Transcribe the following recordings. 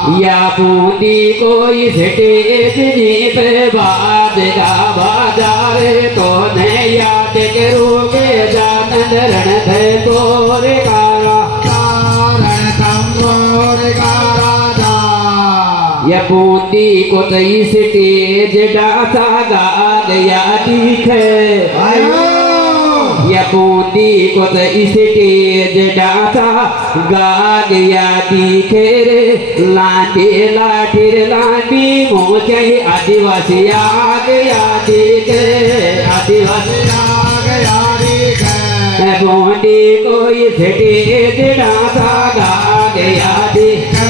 या बूंदी कोई स्टेज जी पे बाज का बाजारे तो ने याद करोगे जानन रण थे तोर कारा रण तंगोर कारा जा या बूंदी को तई स्टेज डासा गा गया दिखे या बूंदी को तई स्टेज डासा गा गया दिखे रे लांडी लाठीर लांडी मोचे आदिवासी आ गया दिखे आदिवासी आ गया दिखे बूंदी कोई स्टेज डासा गा गया दिखे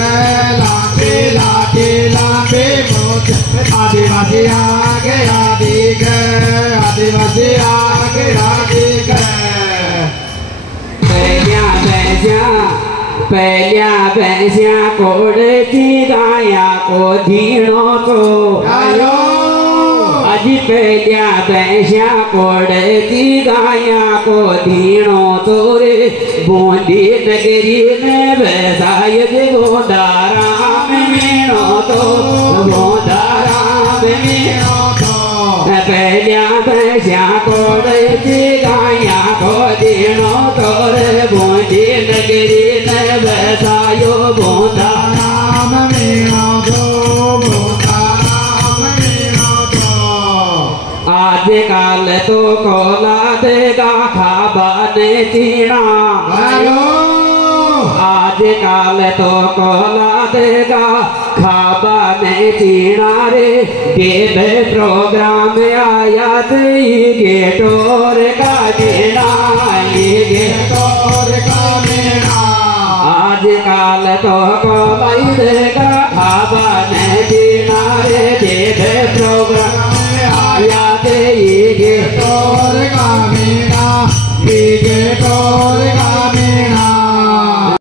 लांडी लाठी लांडी मोचे आदिवासी आ गया दिखे आदिवासी आ गया दिखे पहल्या भैंसिया कोड़ती गाया को धीणो तो आयो अजी पहल्या भैंसिया कोड़ती गाया को धीणो तो रे बूंदी नगरी में बैसायद गोदाराम मीणो तो गोदाराम मीणो तो पहल्या भैंसिया कोड़ती गाया को धीणो तो रे बूंदी नगरी बसायो बोधा राम मीणो दो बोधा राम मीणो दो आज काल तो कोला देगा खाबा ने चीना आयो आज काल तो कोला देगा खाबा ने चीना रे गेबे प्रोग्राम आया गेटोर का देना गेटोर का देना आज काल तो कोलाई देगा खाबा ने चीना रे गेबे प्रोग्राम आया गेटोर